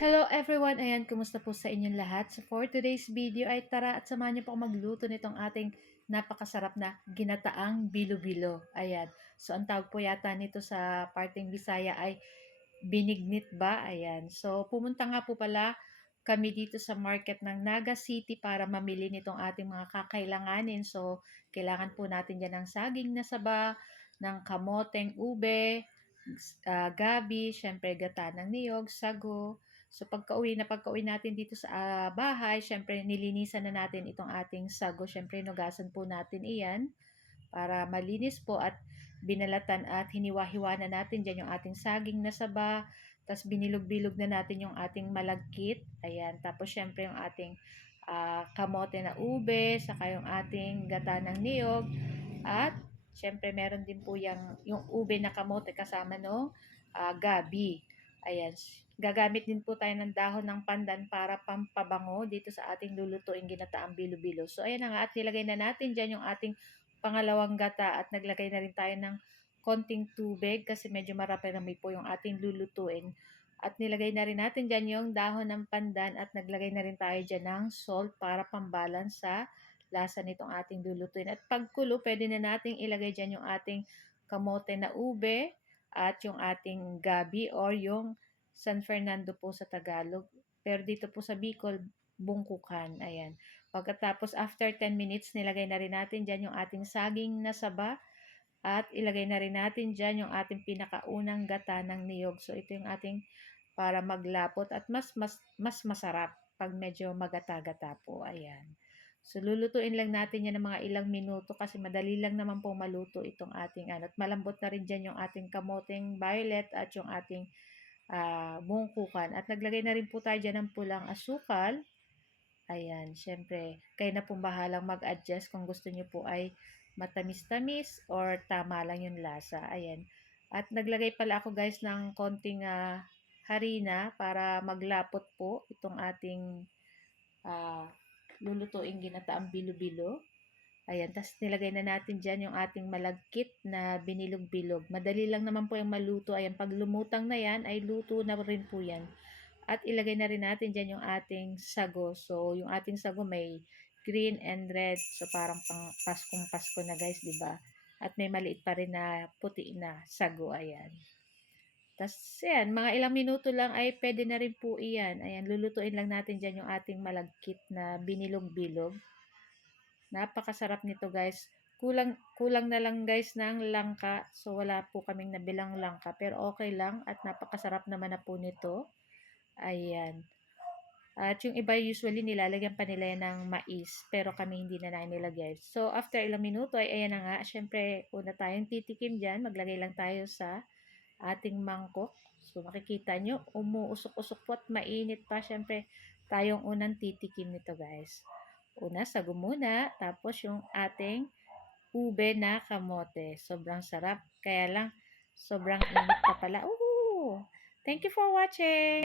Hello everyone! Ayan, kumusta po sa inyong lahat? So for today's video ay tara at samahan niyo po ako magluto nitong ating napakasarap na ginataang bilo-bilo. Ayan. So ang tawag po yata nito sa parting Bisaya ay binignit ba? Ayan. So pumunta nga po pala kami dito sa market ng Naga City para mamili nitong ating mga kakailanganin. So kailangan po natin dyan ng saging na saba, ng kamoteng ube, gabi, syempre gata ng niyog, sago. So pagka-uwi natin dito sa bahay, syempre nilinisan na natin itong ating sago. Syempre nugasan po natin iyan para malinis po at binalatan at hiniwa-hiwa na natin dyan yung ating saging na saba. Tapos binilog-bilog na natin yung ating malagkit. Ayan. Tapos syempre yung ating kamote na ube, saka yung ating gata ng niyog. At syempre meron din po yung ube na kamote kasama no gabi. Ayan. Gagamit din po tayo ng dahon ng pandan para pampabango dito sa ating lulutuing ginataang bilo-bilo. So ayan na nga at nilagay na natin dyan yung ating pangalawang gata at naglagay na rin tayo ng konting tubig kasi medyo marami po yung ating lulutuin. At nilagay na rin natin dyan yung dahon ng pandan at naglagay na rin tayo dyan ng salt para pambalance sa lasa nitong ating lulutuin. At pagkulo, pwede na nating ilagay dyan yung ating kamote na ube at yung ating gabi or yung San Fernando po sa Tagalog. Pero dito po sa Bicol, bungkukan. Ayan. Pagkatapos, after 10 minutes, nilagay na rin natin dyan yung ating saging na saba at ilagay na rin natin dyan yung ating pinakaunang gata ng niyog. So, ito yung ating para maglapot at mas masarap pag medyo magata-gata po. Ayan. So, lulutuin lang natin yan ng mga ilang minuto kasi madali lang naman po maluto itong ating ano. At malambot na rin dyan yung ating kamoteng violet at yung ating bungkukan. At naglagay na rin po tayo dyan ng pulang asukal. Ayan, syempre, kayo na pong bahalang mag-adjust kung gusto nyo po ay matamis-tamis or tama lang yung lasa. Ayan. At naglagay pala ako guys ng konting harina para maglapot po itong ating lulutuing ginataang bilo-bilo. Ayan, tapos nilagay na natin dyan yung ating malagkit na binilog-bilog. Madali lang naman po yung maluto. Ayan, pag lumutang na yan, ay luto na rin po yan. At ilagay na rin natin dyan yung ating sago. So, yung ating sago may green and red. So, parang pang Paskong-Pasko na guys, di ba? At may maliit pa rin na puti na sago. Ayan. Tapos, ayan, mga ilang minuto lang ay pwede na rin po iyan. Ayan, lulutuin lang natin dyan yung ating malagkit na binilog-bilog. Napakasarap nito guys. Kulang na lang guys ng langka. So wala po kaming nabilang langka. Pero okay lang at napakasarap naman na po nito. Ayan. At yung iba usually nilalagyan pa nila yan ng mais. Pero kami hindi na namin nilagay. So after ilang minuto ay ayan na nga. Syempre una tayong titikim dyan. Maglagay lang tayo sa ating mangkok. So makikita nyo umuusok-usok po at mainit pa. Syempre tayong unang titikim nito guys. Una, sago muna. Tapos yung ating ube na kamote. Sobrang sarap. Kaya lang, sobrang init pa pala. Ooh! Thank you for watching!